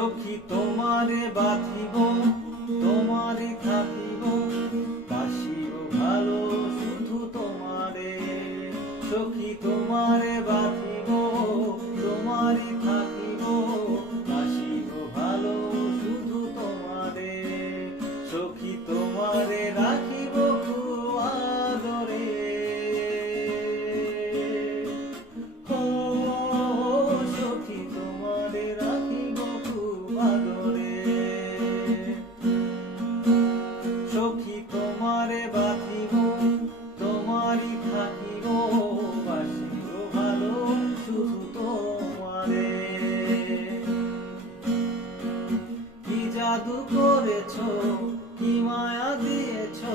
সখী তোমারে বাঁধিব, তোমারে থাকিব, বাসিব ভালো শুধু তোমারে। সখী তোমারে বাঁধিব, তোমারে থাকিব, বাসিব ভালো শুধু তোমারে। সখী তোমারে রাখিব খুব আদরে। ও সখী তোমারে রাখিব খুব আদরে। সখী তোমারে বাঁধিব, তোমারই থাকিব, বাসিব ভালো শুধু তোমারে। কি জাদু করেছো, কি মায়া দিয়েছো,